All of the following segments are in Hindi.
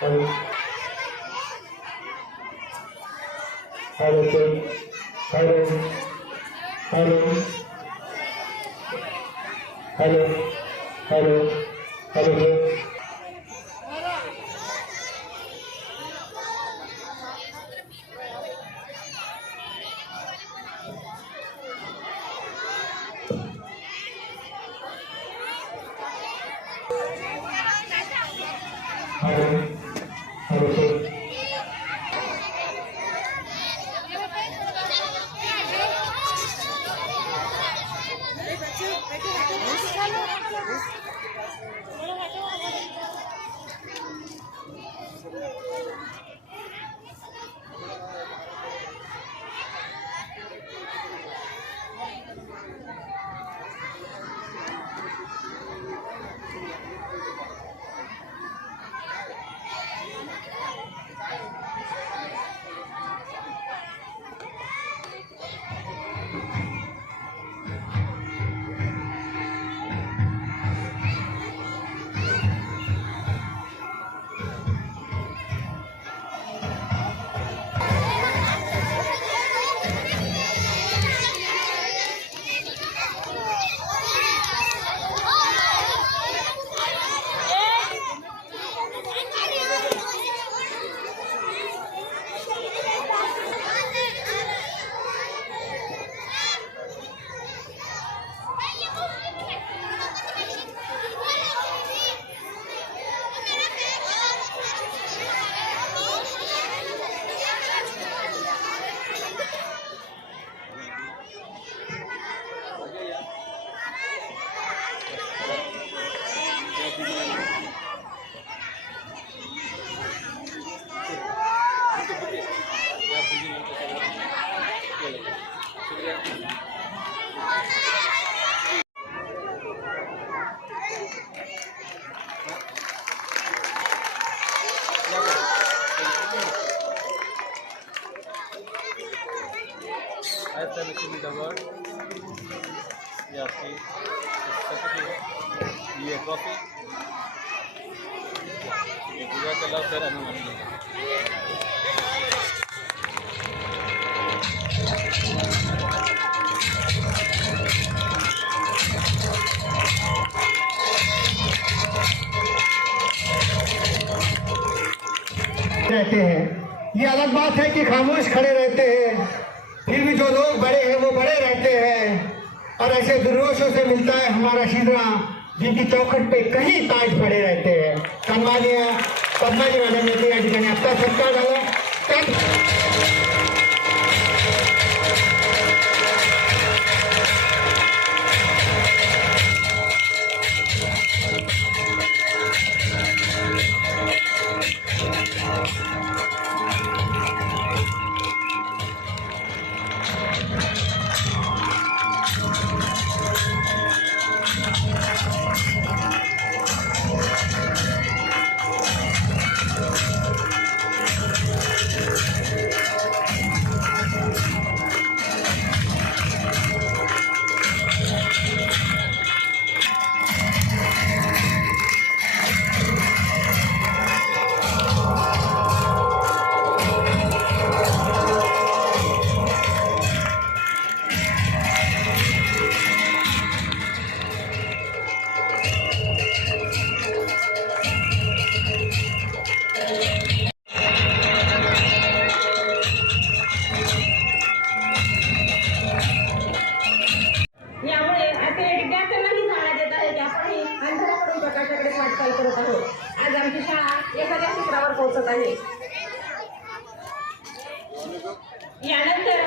Hello hello hello hello hello hello hello award ये आपकी सर्टिफिकेट ये ट्रॉफी ये पूरा चला फिर अनुमान रहते हैं। ये अलग बात है कि खामोश खड़े रहते हैं, फिर भी जो लोग बड़े हैं वो बड़े रहते हैं। और ऐसे दुर्योशों से मिलता है हमारा शीघ्रा, जिनकी चौखट पे कहीं ताज पड़े रहते हैं। सम्मानीय पद्मा जी मैडम ने या ठिकाणी आता सत्कार झाला करत आहोत। आज आमची शाळा एखाद्या शिखरावर पोहोचत आहे। यानंतर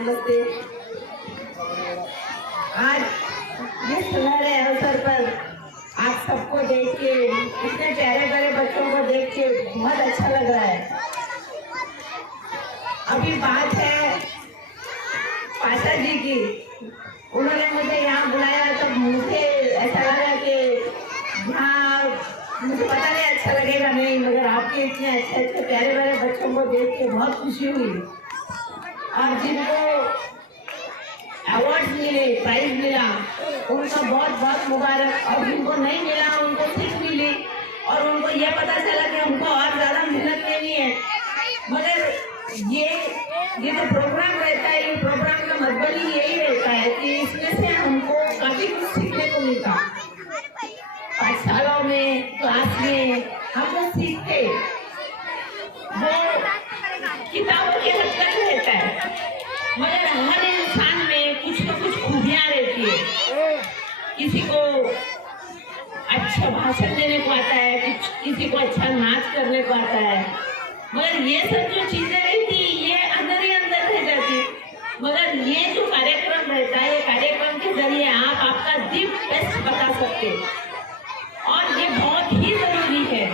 नमस्ते। आज इस सुनहरे अवसर पर आप सबको देख के, इतने प्यारे प्यारे बच्चों को देख के बहुत अच्छा लग रहा है। अभी बात है पाशा जी की। उन्होंने मुझे यहाँ बुलाया तब मुझे ऐसा लगा कि यहाँ मुझे पता नहीं अच्छा लगेगा नहीं, मगर आपके इतने अच्छे अच्छे प्यारे प्यारे बच्चों को देख के बहुत खुशी हुई। और जिनको अवार्ड मिले, प्राइज मिला, उनका बहुत बहुत मुबारक। और जिनको नहीं मिला उनको सीख मिली और उनको ये पता चला कि हमको और ज़्यादा मेहनत लेनी है। मगर ये जो प्रोग्राम रहता है, ये प्रोग्राम का मतलब ही यही रहता है कि इसमें से हमको काफ़ी कुछ सीखने को मिलता। पाठशालाओं में, क्लास में हम लोग सीखते, वो किताबों के हद तक रहता है, मगर हर इंसान में कुछ न कुछ खूबियाँ रहती है। किसी को अच्छा भाषण देने को आता है, किसी को अच्छा नाच करने को आता है, मगर ये सब जो चीजें रहती ये अंदर ही अंदर रह जाती। मगर ये जो कार्यक्रम रहता है, ये कार्यक्रम के जरिए आप आपका दी बेस्ट बता सकते और ये बहुत ही जरूरी है।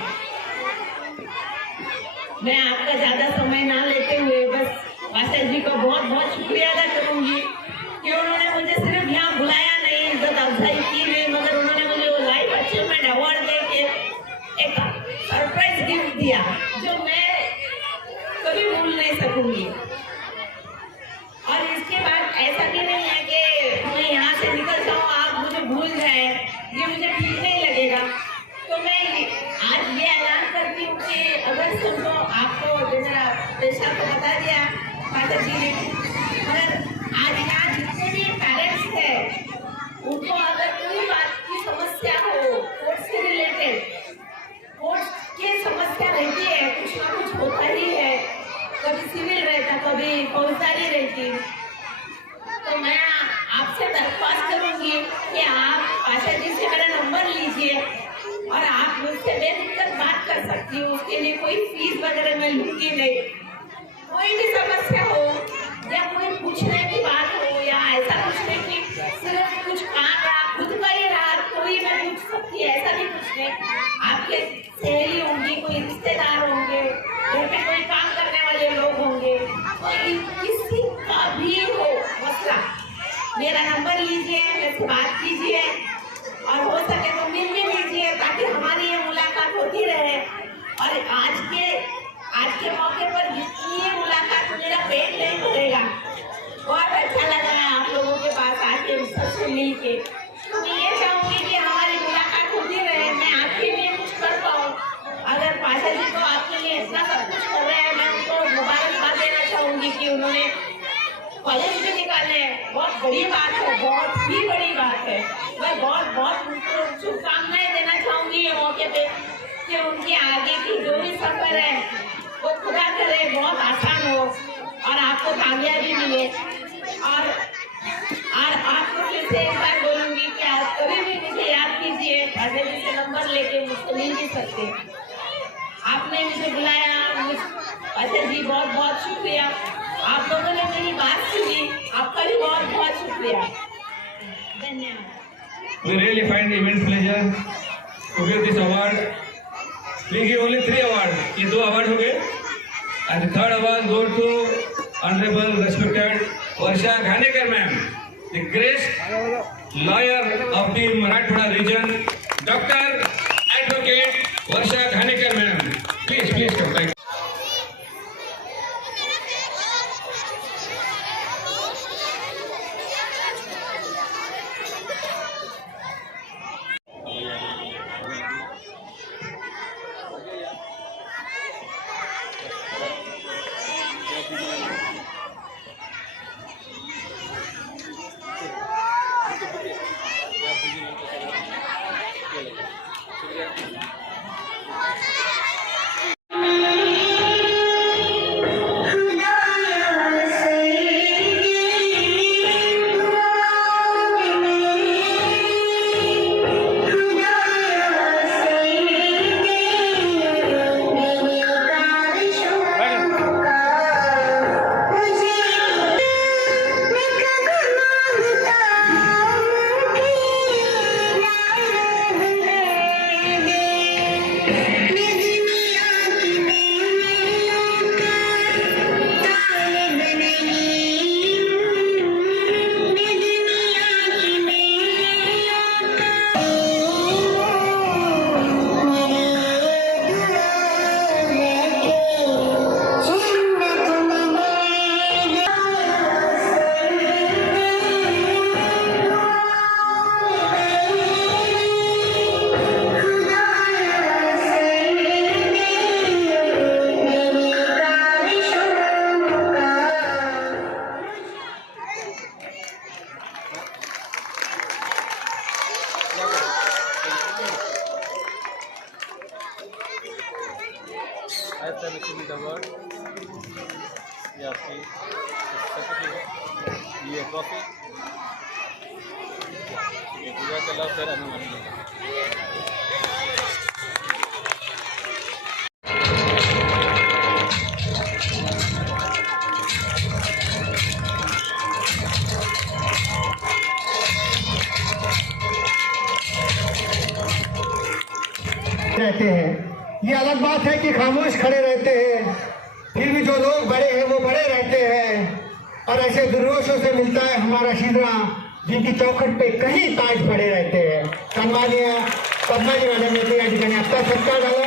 मैं आपका ज्यादा समय ना लेते हुए बस पाशा जी का बहुत बहुत शुक्रिया अदा करूंगी कि उन्होंने मुझे सिर्फ यहाँ बुलाया नहीं, इज्जत अफजाई की नहीं, मगर उन्होंने मुझे वो लाइफ अचीवमेंट अवार्ड दे के एक सरप्राइज गिफ्ट दिया जो मैं कभी भूल नहीं सकूंगी। और इसके बाद ऐसा भी नहीं है कि मैं यहाँ से निकल जाऊँ, आप मुझे भूल जाए, ये मुझे ठीक नहीं लगेगा। तो मैं आज ये ऐलान करती हूँ कि अगर सुनो आपको जैसा पेशा को बता दिया पाशा जी ने, मगर आज यहाँ जितने भी पेरेंट्स हैं उनको अगर कोई बात की समस्या हो, कोर्ट से रिलेटेड, कोर्ट की समस्या रहती है, कुछ ना कुछ होता ही है, कभी सिविल रहता, कभी फौजदारी रहती, तो मैं आपसे दरख्वास्त करूंगी कि आप पाशा जी से मेरा नंबर लीजिए और आप मुझसे बेदिक्कत बात कर सकती हो। उसके लिए कोई फीस वगैरह मैं लूंगी नहीं। कोई भी समस्या हो या कोई पूछने की बात हो या ऐसा कुछ नहीं कि सिर्फ कुछ काम रहा, खुद का ही रहा तो ही मैं पूछ सकती है, ऐसा भी कुछ नहीं। आपके सहेली होंगी, कोई रिश्तेदार होंगे, घर पे कोई काम करने वाले लोग होंगे, कोई किसी का भी हो मसला, मेरा नंबर लीजिए, मेरे से बात कीजिए और हो सके तो मिल भी लीजिए ताकि हमारी ये मुलाकात होती रहे। और आज के मौके पर जितनी ये मुलाकात मेरा पेट नहीं भरेगा। बहुत अच्छा लगा है आप लोगों के पास आके सबसे मिल के। तो मैं ये चाहूँगी कि हमारी मुलाकात होती रहे, मैं आपके लिए कुछ कर पाऊँ। अगर पाशा जी को आपके लिए इतना सब कुछ कर रहे हैं, मैं उनको मुबारकबाद देना चाहूँगी कि उन्होंने कॉलेज भी निकाले, बहुत बड़ी बात है, बहुत ही बड़ी बात है। मैं बहुत बहुत उनको शुभकामनाएं देना चाहूँगी ये मौके पे कि उनकी आगे की जो भी सफर है वो खुदा करे बहुत आसान हो और आपको कामयाबी मिले। और आपको फिर से एक बार बोलूँगी कि आप कभी भी मुझे याद कीजिए, पाशा जी से नंबर लेके मुझसे मिल भी सकते। आपने मुझे बुलाया, पाशा जी बहुत बहुत शुक्रिया। आप लोगों ने मेरी बात सुनी, आपका भी बहुत बहुत शुक्रिया, धन्यवाद। We really find immense pleasure to give this award. We give only 3 awards. ये 2 award हो गए, and the 3rd award go to Honorable Respected Varsha Ghanekar ma'am, the great lawyer of the Marathwada region, Dr. Advocate Varsha Ghanekar ma'am. Please come back. शुक्रिया। ये ट्रॉफी ये पूजा के लव सेरेमनी में रहते हैं। ये अलग बात है कि खामोश खड़े रहते हैं, फिर भी जो लोग बड़े हैं वो बड़े रहते हैं। और ऐसे दुर्योशों से मिलता है हमारा शिद्रा, जिनकी चौखट पे कहीं ताज पड़े रहते हैं। सम्मानीय पद्मा जी मैडम ने या जी ने आपका सत्कार डाला।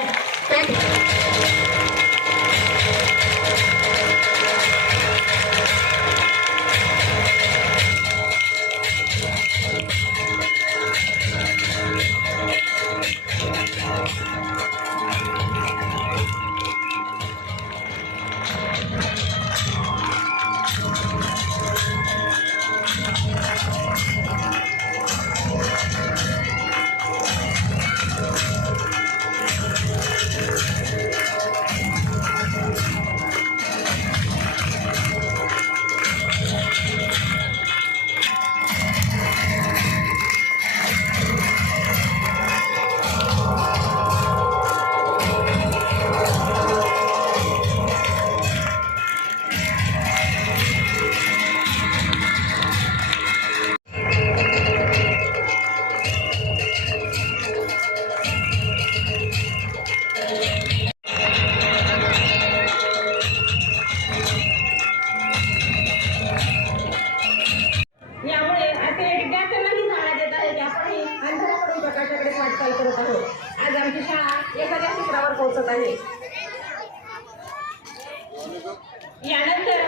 यामुळे असे विद्यार्थ्यांनाही सांगण्यात येत आहे की आपण अंधाराकडून प्रकाशाकडे वाटचाल करत आहोत। आज आमची शाळा एखाद्या शिखरावर पोहोचत आहे। यानंतर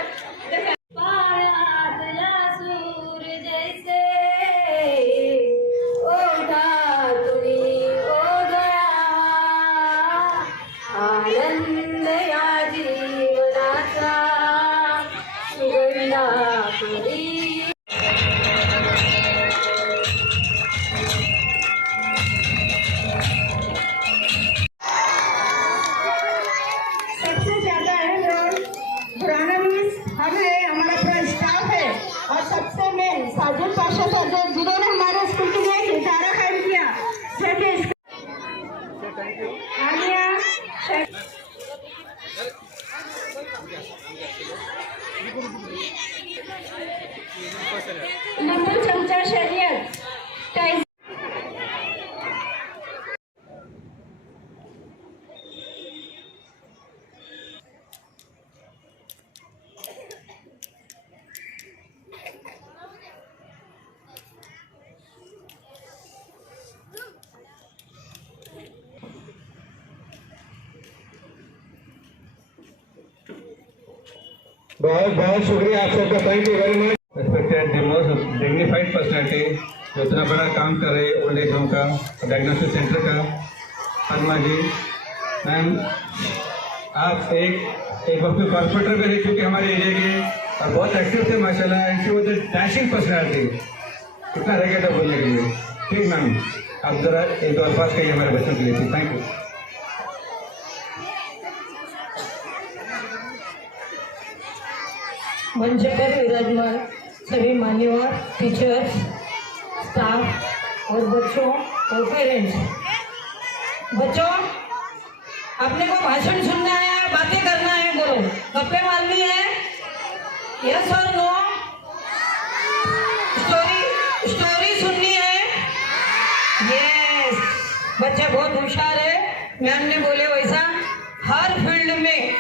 आनंद या जीवनाचा सुगंधा सबसे ज्यादा अहम पुराना मीस हम है, हमारा पूरा स्टाफ है। और सबसे मेन साजिद पाशा सर जिन्होंने हमारे स्कूल के लिए एक इदारा कायम किया। आलिया नींबू चमचा शरीयत बहुत बहुत शुक्रिया आप सबका, thank you very much. Respected the most dignified personality जो इतना बड़ा काम कर रहे हैं ओल्ड एज होम का, डायग्नोस्टिक सेंटर का, पद्मा जी मैम, आप एक वक्त में कॉर्पोरेटर भी रह चुके हमारे एरिया के और बहुत एक्टिव थे माशाल्लाह। And she was a dashing personality. कितना रह गया था बोलने के लिए। ठीक मैम, आप जरा एक दो अल्फाज कहिए हमारे बच्चों के लिए। Thank you. मंच पर विराजमान सभी मान्यवर टीचर्स, स्टाफ और बच्चों और पेरेंट्स। बच्चों, अपने को भाषण सुनना है, बातें करना है, बोलो। गप्पे मारनी है, यस और नो? स्टोरी सुननी है, यस। बच्चे बहुत होशियार है, मैम ने बोले वैसा। हर फील्ड में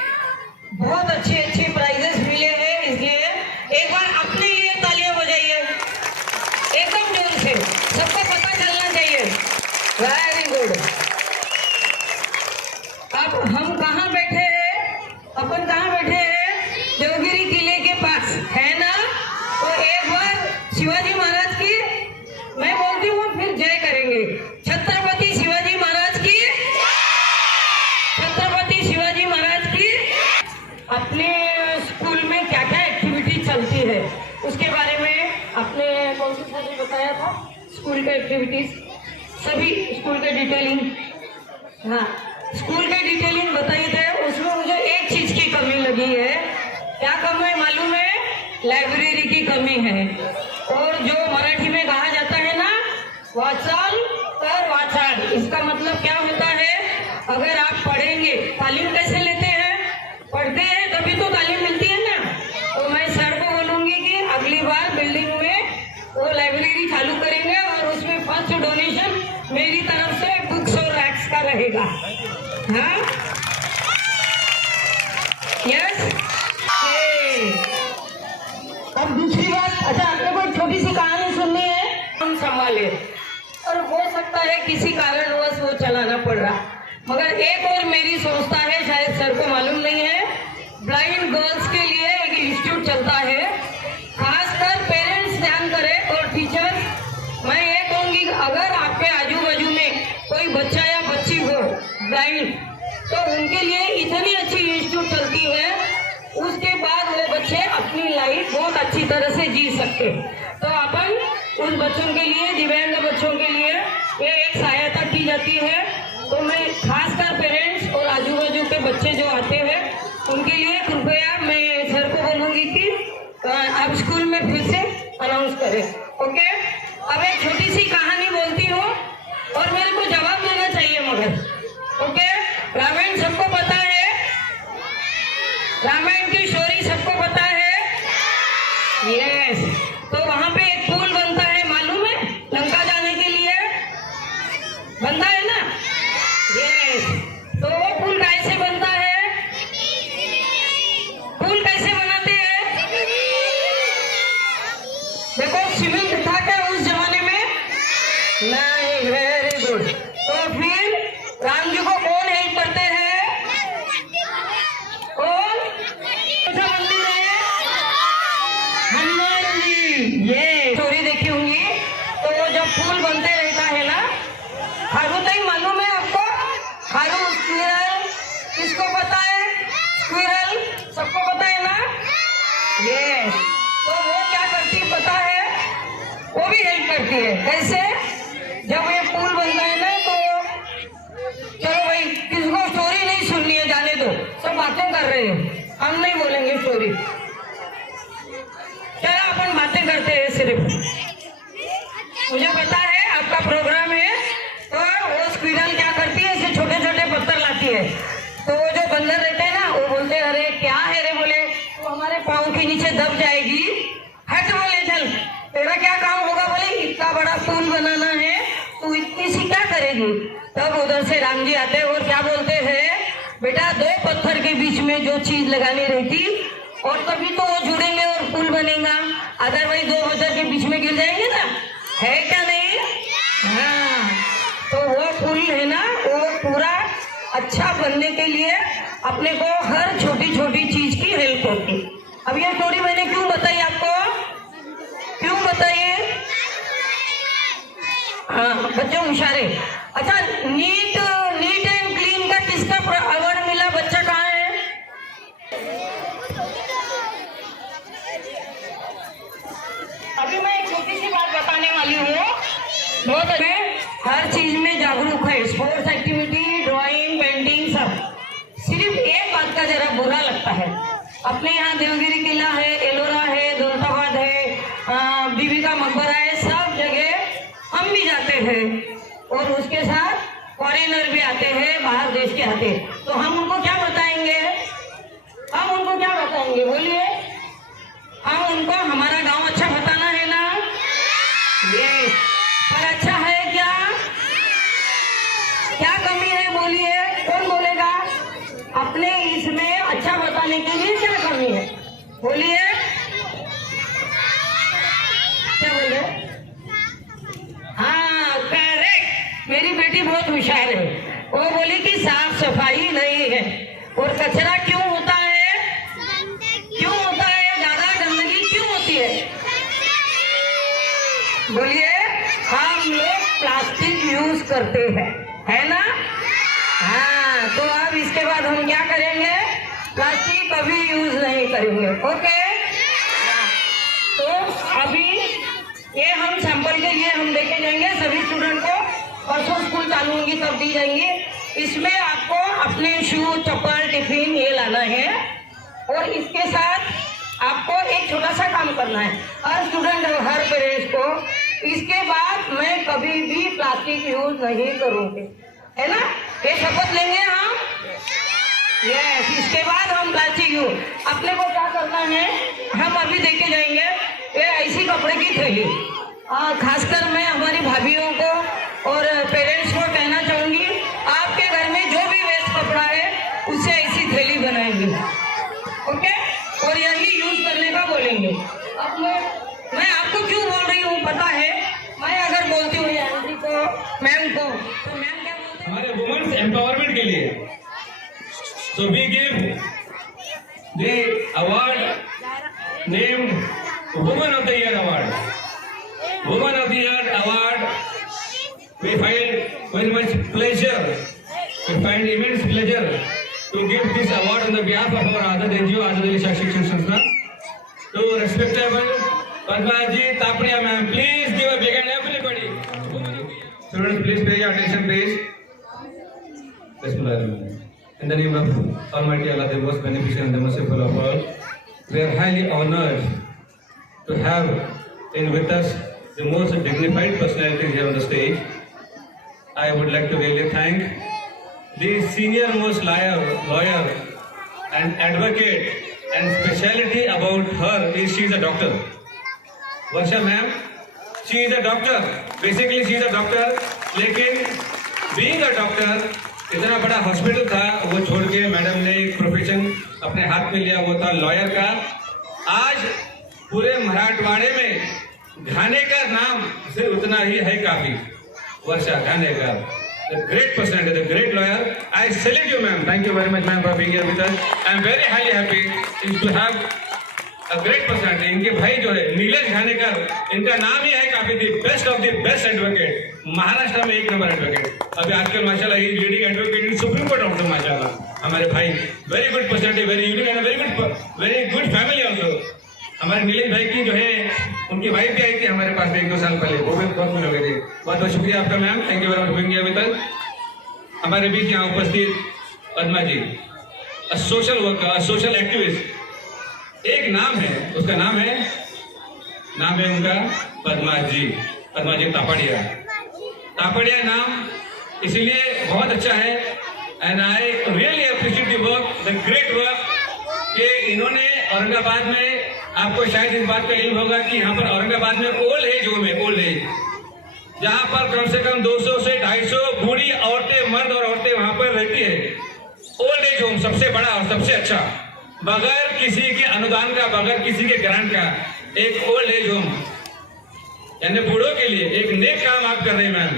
बहुत अच्छे प्राइजेस मिले हैं, इसलिए एक बार अपने लिए तालियां बजाइए एकदम जोर से, सबको पता चलना चाहिए। Very good. अब हम कहाँ बैठे हैं? अपन कहाँ बैठे हैं? देवगिरी किले के पास, है ना? तो एक बार शिवाजी महाराज की मैं बोलती हूँ, फिर जय करेंगे। छत्रपति शिवाजी महाराज की, छत्रपति शिवाजी महाराज की। अपने स्कूल में क्या क्या एक्टिविटी चलती है उसके बारे में आपने कौन सी सर ने बताया था? स्कूल के एक्टिविटीज सभी, स्कूल के डिटेलिंग, हाँ स्कूल के डिटेलिंग बताइए थे। उसमें मुझे एक चीज की कमी लगी है। क्या कमी है मालूम है? लाइब्रेरी की कमी है। बिल्डिंग में वो लाइब्रेरी चालू करेंगे और उसमें फर्स्ट डोनेशन मेरी तरफ से बुक्स और रैक्स का रहेगा। हाँ यस। अब दूसरी बात, अच्छा आपने कोई छोटी सी कहानी सुननी है, हम संभाले और हो सकता है किसी कारणवश वो चलाना पड़ रहा, मगर एक और मेरी संस्था है, शायद सर को मालूम नहीं है, ब्लाइंड गर्ल्स के लिए एक इंस्टीट्यूट चलता है। खासकर पेरेंट्स ध्यान करें और टीचर्स, मैं ये कहूँगी अगर आपके आजू बाजू में कोई बच्चा या बच्ची हो ब्लाइंड, तो उनके लिए इतनी अच्छी इंस्टीट्यूट चलती है, उसके बाद वो बच्चे अपनी लाइफ बहुत अच्छी तरह से जी सकते। तो अपन उन बच्चों के लिए, दिव्यांग बच्चों के लिए ये एक सहायता की जाती है। तो मैं खासकर पेरेंट्स और आजू बाजू के बच्चे जो आते हैं उनके लिए कृपया मैं सर को बोलूँगी कि आप स्कूल में फिर से अनाउंस करें। ओके, अब एक छोटी सी कहानी बोलती हूँ और मेरे को जवाब देना चाहिए मगर। ओके, रामायण सबको पता है, रामायण की स्टोरी सबको पता है। यस, तो वहां पे एक पुल बनता है, मालूम है, लंका जाने के लिए बनता है ना। यस, तो वो पुल कैसे बनता है, पुल कैसे बनाते हैं? देखो सीमेंट था क्या उस जमाने में? नहीं, वेरी गुड। तो फिर राम जी को कौन हेल्प करते हैं? कौन? कौन सा मंदिर है? हनुमान जी। ये स्टोरी देखी होंगी। तो वो जब पुल बनते रहता है ना, खारू नहीं मालूम है आपको? खारू स्क्विरल किसको पता है? स्क्विरल सबको पता है ना? यस, तो वो क्या करती है पता है? वो भी हेल्प करती है। कैसे? जब ये पुल बनता है ना, तो चलो भाई किसको स्टोरी नहीं सुननी है जाने दो, सब बातें कर रहे हैं, हम नहीं बोलेंगे स्टोरी। चलो अपन बातें करते हैं सिर्फ। मुझे पता है आपका प्रोग्राम है, तो वो स्क्विरल क्या करती है, ऐसे छोटे छोटे पत्थर लाती है। तो वो जो बंदर रहते हैं ना, वो बोलते हैं अरे क्या है रे, बोले तो हमारे पाँव के नीचे दब जाएगी, हट बोले चल तेरा क्या काम होगा, बोले इतना बड़ा पुल बनाना है, तू इतनी सी क्या करेगी। तब उधर से राम जी आते हैं और क्या बोलते हैं, बेटा दो पत्थर के बीच में जो चीज लगानी रहती और तभी तो वो जुड़ेंगे और पुल बनेगा, अदरवाइज दो पत्थर के बीच में गिर जाएंगे ना, है क्या नहीं? हाँ, तो वो पुल है ना, वो पूरा अच्छा बनने के लिए अपने को हर छोटी छोटी चीज की हेल्प होती। अब ये स्टोरी मैंने क्यों बताई आपको, क्यों बताइए? हाँ, बच्चे होशियारे। अच्छा, नीट एंड क्लीन का किसका अवार्ड मिला, बच्चा कहाँ है? अभी मैं एक छोटी सी बात बताने वाली हूँ। बहुत हर चीज में जागरूक है, स्पोर्ट्स एक्टिविटी, ड्राइंग, पेंटिंग, सब। सिर्फ एक बात का जरा बुरा लगता है, अपने यहाँ देवगिरी किला है, एलोरा है, दौलताबाद है, बीबी का मकबरा है, सब जगह हम भी जाते हैं और उसके साथ फॉरेनर भी आते हैं, बाहर देश के आते हैं। तो हम उनको क्या बताएंगे, हम उनको क्या बताएंगे बोलिए? हम उनको हमारा गांव अच्छा बताना है ना। ये पर अच्छा है क्या, क्या कमी है बोलिए, कौन बोलेगा? अपने इसमें अच्छा बताने के लिए क्या कमी है बोलिए, क्या बोले? हाँ करेक्ट, मेरी बेटी बहुत होशियार है, वो बोली कि साफ सफाई नहीं है और कचरा क्यों होता है, क्यों होता है, ज्यादा गंदगी क्यों होती है बोलिए? हम लोग प्लास्टिक यूज करते हैं, है ना? हाँ, तो अब इसके बाद हम क्या करेंगे, प्लास्टिक कभी यूज नहीं करेंगे। ओके, तो अभी ये हम सैंपल के लिए हम देके जाएंगे सभी स्टूडेंट को, परसों स्कूल चालू होंगी तब दी जाएंगी। इसमें आपको अपने शू, चप्पल, टिफिन ये लाना है और इसके साथ आपको एक छोटा सा काम करना है, हर स्टूडेंट हर पेरेंट्स को। इसके बाद मैं कभी भी प्लास्टिक यूज नहीं करूंगी, है ना? ये शपथ लेंगे हम। यस, इसके बाद हम प्लास्टिक यूज, अपने को क्या करना है हम अभी देके जाएंगे। ये ऐसी कपड़े की थैली। खासकर मैं हमारी भाभीियों को और पेरेंट्स को कहना चाहूंगी, आपके घर में जो भी वेस्ट कपड़ा है उससे ऐसी थैली बनाएंगे, ओके, और यही यूज करने का बोलेंगे। अब मैं आपको क्यों बोल रही हूँ पता है, मैं अगर बोलती हूँ आंटी को, मैम को, तो मैम क्या बोलते हैं हमारे वुमेन्स एम्पावरमेंट के लिए। So we give the award named women of the year award. Women of the Year award, we find very much pleasure, we find immense pleasure to give this award on the behalf of our Azad NGO, Azad Ali Shikshan Sanstha, to respectable Padma Ji Tapadia ma'am. Please give a big hand, everybody. Students, please pay your attention, please. Bismillahirrahmanirrahim. In the name of Almighty Allah, the most beneficent and the merciful of all, we are highly honored to have in with us the most dignified personality here on the stage. I would like to really thank the senior most lawyer and advocate, and speciality about her is she is a doctor. Varsha ma'am, she is a doctor. Basically she is a doctor, लेकिन being a doctor इतना बड़ा हॉस्पिटल था वो छोड़ के मैडम ने एक प्रोफेशन अपने हाथ में लिया, वो था लॉयर का। आज पूरे मराठवाड़े में घाने का नाम सिर्फ उतना ही है काफी, वर्षा घाने का। The great personality, the great lawyer. I salute you, ma'am. Thank you very much, ma'am, for being here with us. I am very highly happy to have a great personality. इनके भाई जो है नीलेश घानेकर, इनका नाम ही है काफी the best of the best advocate, Maharashtra में एक नंबर एडवोकेट। अभी आजकल माशाल्लाह ही leading advocate in supreme court of माशाल्लाह हमारे भाई, very good personality, very unique and very good family also. हमारे नीलेश भाई की जो है उनकी वाइफ भी आई थी हमारे पास 1-2 साल पहले, वो भी बहुत खुश हो गए थे। बहुत बहुत शुक्रिया आपका ma'am, thank you very much being here with us. हमारे बीच यहाँ उपस्थित पद्मा जी, सोशल वर्कर, सोशल एक्टिविस्ट, एक नाम है, उसका नाम है उनका पद्मा जी तापड़िया। तापड़िया नाम इसलिए बहुत अच्छा है, and I really appreciate the work, the great work कि इन्होंने औरंगाबाद में, आपको शायद इस बात का इल्म होगा कि यहाँ पर औरंगाबाद में ओल्ड एज होम है, ओल्ड एज, जहाँ पर कम से कम 200 से 250 बूढ़ी औरतें, मर्द और औरतें वहाँ पर रहती है। ओल्ड एज होम सबसे बड़ा और सबसे अच्छा, बगैर किसी के अनुदान का, बगैर किसी के ग्रांट का एक ओल्ड एज होम, यानी बूढ़ों के लिए एक नेक काम आप कर रहे हैं मैम,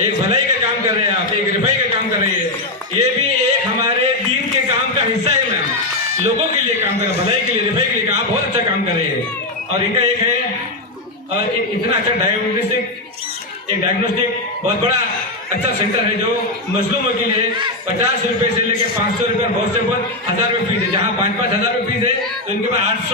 एक भलाई का काम कर रहे हैं आप, एक रिफाई का काम कर रही है। ये भी एक हमारे दीन के काम का हिस्सा है मैम, लोगों के लिए काम कर रहे हैं, भलाई के लिए, रिफाई के लिए, आप बहुत अच्छा काम कर रहे हैं। और इनका एक है और इतना अच्छा डायग्नोस्टिक बहुत बड़ा अच्छा सेंटर है जो मजलूमों के लिए 50 रुपए से लेकर 500 रुपए, बहुत से बहुत 1000 रुपए फीस है। जहाँ 5-5 हजार रुपए फीस है तो इनके पास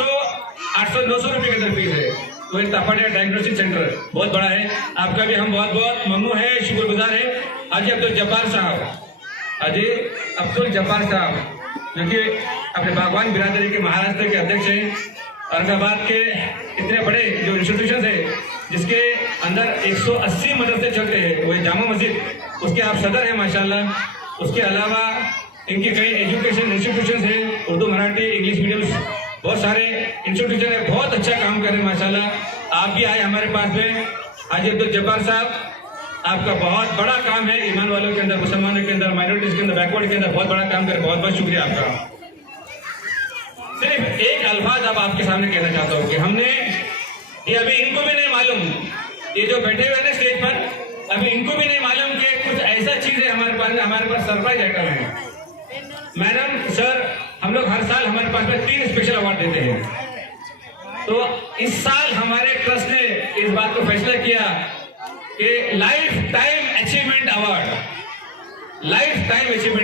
800-900 रुपए के अंदर फीस है। तो ये तापड़िया डायग्नोस्टिक सेंटर बहुत बड़ा है। आपका भी हम बहुत बहुत ममनून है, शुक्रगुजार है। हाजी अब्दुल जब्बार साहब जो कि अपने बागवान बिरादरी के महाराष्ट्र के अध्यक्ष हैं। औरंगाबाद के इतने बड़े जो इंस्टीट्यूशन है जिसके अंदर 180 मदरसे चलते हैं, वो जामा मस्जिद, उसके आप सदर हैं माशाल्लाह। उसके अलावा इनकी कई एजुकेशन इंस्टीट्यूशन हैं, उर्दू, मराठी, इंग्लिश मीडियम, बहुत सारे इंस्टीट्यूशन है, बहुत अच्छा काम कर रहे हैं माशाल्लाह। आप भी आए हमारे पास में। हाजी अब्दुल जब्बार साहब, आपका बहुत बड़ा काम है ईमान वालों के अंदर, मुसलमानों के अंदर, माइनॉरिटीज के अंदर, बैकवर्ड के अंदर बहुत बड़ा काम करे, बहुत बहुत शुक्रिया आपका। सिर्फ एक अल्फाज अब आपके सामने कहना चाहता हूँ कि हमने ये अभी इनको भी नहीं मालूम, ये जो बैठे हुए हैं स्टेज पर, अभी इनको भी नहीं मालूम कि कुछ ऐसा चीज है हमारे पास सरप्राइज आइटम है। मैडम सर, हम लोग हर साल हमारे पास में 3 स्पेशल अवार्ड देते हैं। तो इस साल हमारे ट्रस्ट ने इस बात को फैसला किया कि लाइफ टाइम अचीवमेंट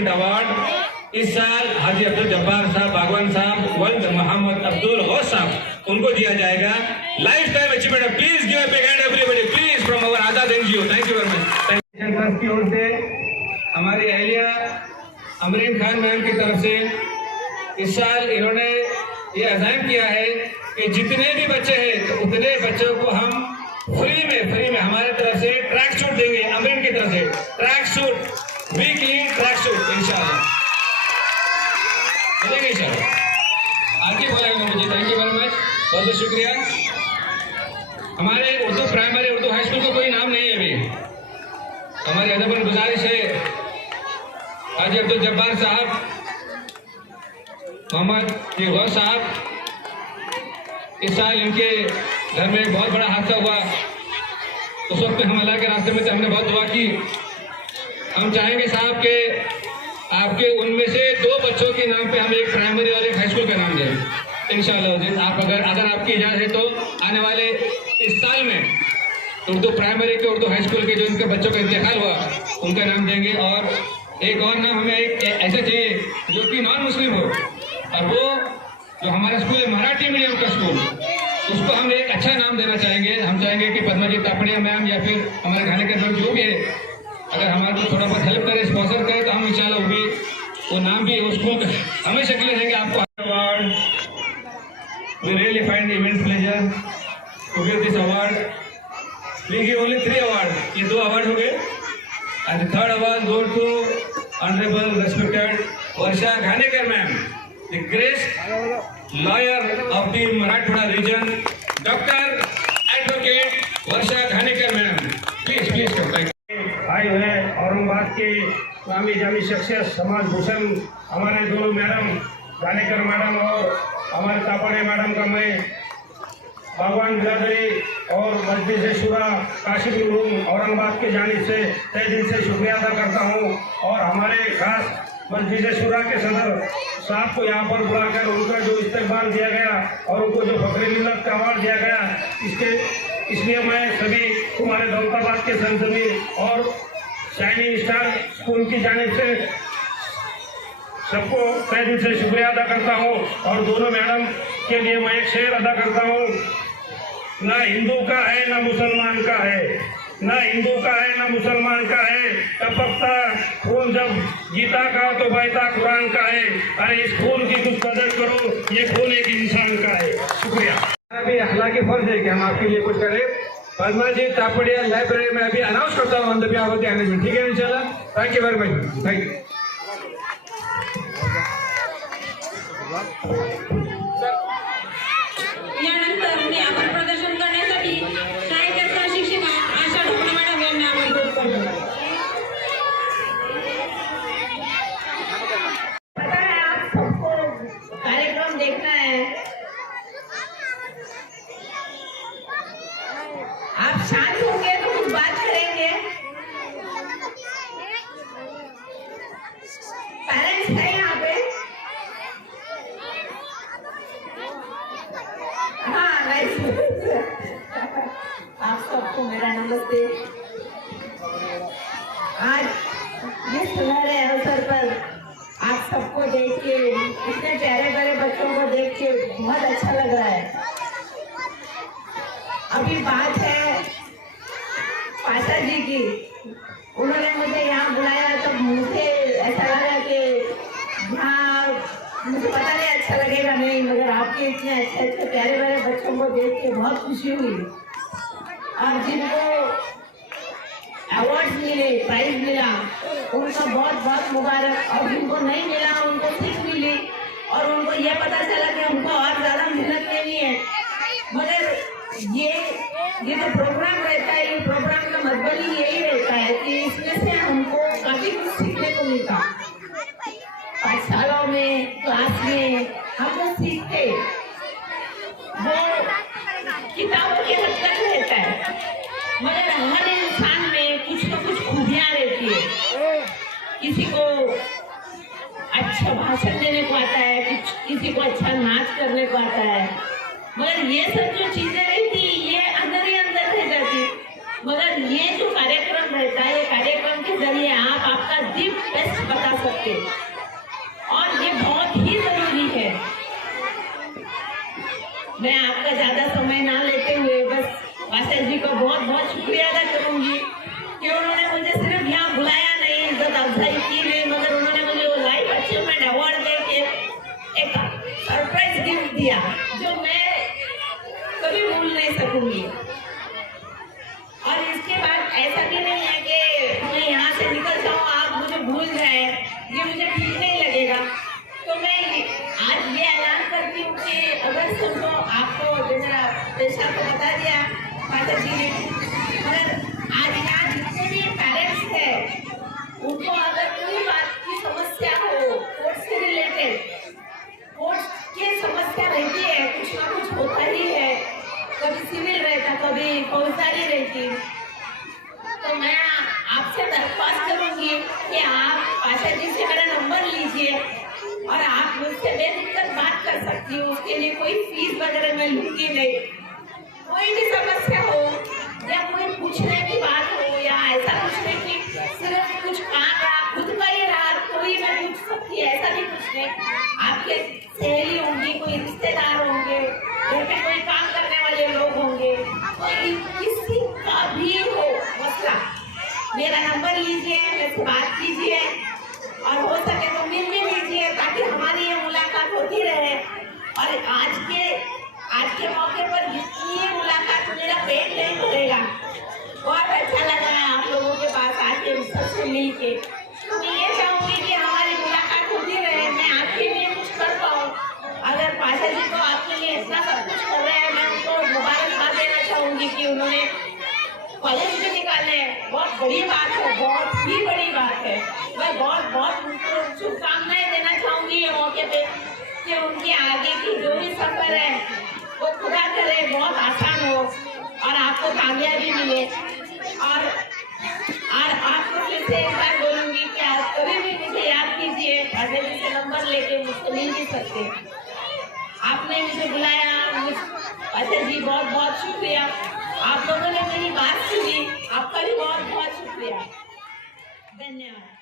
अवार्ड इस साल हाजी अब्दुल जब्बार साहब, बागवान साहब, वल्द मोहम्मद अब्दुल गौस साहब, उनको दिया जाएगा lifetime achievement. Please give a big hand everybody, please, from our Azad NGO. Thank you very much. Trust की ओर से हमारी अहलिया अमरीन खान मैम की तरफ से इस साल इन्होंने ये अज़ाम किया है कि जितने भी बच्चे हैं तो उतने बच्चों को हम फ्री में हमारे तरफ से ट्रैक सूट देंगे, अमरीन की तरफ से track suit, weekly track suit इंशाल्लाह देंगे इंशाल्लाह। आगे बोलेंगे मुझे। थैंक यू वेरी मच, बहुत बहुत शुक्रिया। हमारे Urdu primary Urdu high school का कोई नाम नहीं है अभी। हमारी अदबन गुजारिश है हाजी अब्दुल जब्बार साहब, मोहम्मद गौर साहब, इस साल इनके घर में बहुत बड़ा हादसा हुआ। उस वक्त हम अल्लाह के रास्ते में हमने बहुत दुआ की। हम चाहेंगे साहब के आपके उनमें से 2 बच्चों के नाम पे हम एक प्राइमरी और एक हाई स्कूल का नाम दें इंशाअल्लाह। आप अगर आपकी इजाज़त है तो आने वाले इस साल में उर्दू प्राइमरी के उर्दू हाई स्कूल के जो इनके बच्चों का इंतकाल हुआ उनका नाम देंगे। और एक और नाम हमें एक ऐसा चाहिए जो कि नॉन मुस्लिम हो, और वो जो हमारा स्कूल है मराठी मीडियम का स्कूल, उसको हम एक अच्छा नाम देना चाहेंगे। हम चाहेंगे कि पद्मजीत तापड़िया मैम या फिर हमारे खाने के अंदर जो भी है, अगर हमारे को थोड़ा बहुत हेल्प करे, स्पॉन्सर करे, तो हम इंशाल्लाह वो नाम भी उस स्कूल का हमेशा के लिए देंगे आपको। Award we really find immense pleasure to give this award. We give only 3 awards. ये 2 अवार्ड हो गए, and the third award goes to honorable respected Varsha Ghanekar ma'am, the great lawyer of the Marathwada region, Dr. Advocate Varsha Ghanekar ma'am, please come back. आए हुए औरंगाबाद के नामी जामी शख्सियत समाज भूषण हमारे दोनों मैडम घानेकर मैडम और हमारे तापड़े मैडम का मैं भगवान बिरादरी और मस्जिद शुरा काशिफ रूम औरंगाबाद की जानिब से तहे दिल से शुक्रिया अदा करता हूँ। और हमारे खास मस्जिद शुरा के सदर साहब को यहाँ पर बुलाकर उनका जो इस्तेमाल दिया गया और उनको जो फखरे मिल्लत का अवार्ड दिया गया, इसलिए मैं सभी हमारे दौलताबाद के संसदी और शाइनिंग स्टार स्कूल की जानिब से सबको तहे दिल से शुक्रिया अदा करता हूँ। और दोनों मैडम के लिए मैं एक शेर अदा करता हूँ, ना हिंदू का है ना मुसलमान का है, ना हिंदू का है ना मुसलमान का है, टपकता खून जब गीता का तो बहता कुरान का है। अरे इस खून की कुछ कदर करो, ये खून एक इंसान का है। शुक्रिया। अभी अखलाकी फर्ज है कि हम आपके लिए कुछ करें। पद्मजीत तापड़िया लाइब्रेरी में अभी अनाउंस करता हूँ on the behalf of the management, ठीक है इंशाल्लाह। Thank you very much, thank you. यानंतर मी आभार प्रदर्शन करण्यासाठी शाळेच्या शिक्षिका आशा ढोकणे मॅडम यांना आमंत्रित करतो। पता है आप सबको कार्यक्रम देखना है, आप शांत होंगे तो कुछ बात करेंगे। पेरेंट्स है यहाँ पे? हाँ, नाइस। आप सबको मेरा नमस्ते। आज ये सुनहरे अवसर पर आप सबको देख के, इतने प्यारे प्यारे बच्चों को देख के बहुत अच्छा लग रहा है। अभी बात है पाशा जी की, उन्होंने मुझे यहाँ बुलाया तो मुझे ऐसा लगा कि यहाँ मुझे पता नहीं अच्छा लगेगा नहीं, मगर आपके इतने अच्छे अच्छे प्यारे प्यारे बच्चों को देख के बहुत खुशी हुई। और जिनको अवार्ड मिले, प्राइज मिला, उनको बहुत बहुत मुबारक। और जिनको नहीं मिला उनको सीख मिली और उनको ये पता चला कि हमको और ज़्यादा मेहनत लेनी है। मगर ये जो प्रोग्राम रहता है, ये प्रोग्राम का मतलब ही यही रहता है कि इसमें से हमको काफ़ी कुछ सीखने को मिलता। पाठशालाओं में, क्लास में हम लोग सीखते, वो किताबों के हद तक रहता है, मगर हर इंसान में कुछ न कुछ खूबियाँ रहती है। किसी को अच्छा भाषण देने को आता है, किसी को अच्छा नाच करने को आता है, मगर ये सब जो चीजें रहती ये अंदर ही अंदर रह जाती। मगर ये जो कार्यक्रम रहता है, ये कार्यक्रम के जरिए आप आपका दी बेस्ट बता सकते और ये बहुत ही जरूरी है। मैं आपका ज्यादा समय ना लेते हुए बस वासर जी को बहुत बहुत शुक्रिया अदा करूंगी कि उन्होंने मुझे सिर्फ यहाँ बुलाया नहीं, इज्जत अफजाई की नहीं, मगर उन्होंने मुझे वो लाइफ अचीवमेंट अवार्ड दे के एक सरप्राइज गिफ्ट दिया जो मैं कभी भूल नहीं सकूंगी। और इसके बाद ऐसा भी नहीं है कि मैं यहाँ से निकल जाऊँ, आप मुझे भूल जाए, ये मुझे ठीक नहीं लगेगा। तो मैं आज ये ऐलान करती हूँ कि अगर सुनो आपको जो मेरा पेशा को बता दिया, पाठक जी ने। मगर आज यहाँ जितने भी पेरेंट्स हैं उनको अगर कोई बात की समस्या हो कोर्ट से रिलेटेड, कोर्ट की समस्या रहती है, कुछ ना कुछ होता ही है, कभी सिविल रहता कभी फौजदारी रहती, तो मैं आपसे दरख्वास्त करूंगी कि आप पाशा जी से मेरा नंबर लीजिए और आप मुझसे बेदिक्कत बात कर सकती हो। उसके लिए कोई फीस वगैरह मैं लूंगी नहीं। कोई भी समस्या हो या कोई पूछने की बात हो या ऐसा पूछने की सिर्फ कुछ काम है, आप खुद का ही रहा कोई मैं पूछ सकती है, ऐसा भी कुछ नहीं। आपके सहेली होंगी, कोई रिश्तेदार होंगे, घर पे कोई काम करने वाले लोग होंगे, कोई किसी का भी हो मसला, मेरा नंबर लीजिए, मेरे से बात कीजिए और हो सके तो मिल भी लीजिए ताकि हमारी ये मुलाकात होती रहे। और आज के मौके पर ये मुलाकात मेरा पेट नहीं भरेगा। बहुत अच्छा लगा है आप लोगों के पास आके सबसे मिल के। तो मैं ये चाहूँगी कि हमारी मुलाकात होती रहे, मैं आपके लिए कुछ कर पाऊँ। अगर पाशा जी को आपके लिए इतना सब कुछ कर रहे हैं, मैं उनको मुबारकबाद देना चाहूँगी कि उन्होंने कॉलेज भी निकाले, बहुत बड़ी बात है, बहुत ही बड़ी बात है। मैं बहुत उनको शुभकामनाएं देना चाहूँगी ये मौके पे कि उनकी आगे की जो भी सफर है वो खुदा करे बहुत आसान हो और आपको कामयाबी मिले। और आपको फिर से एक बार बोलूँगी कि आप कभी भी मुझे याद कीजिए, अजय जी से नंबर लेके मुझसे मिल भी सकते। आपने मुझे बुलाया, अजय जी बहुत शुक्रिया। आप लोगों ने मेरी बात सुनी, आपका भी बहुत शुक्रिया। धन्यवाद।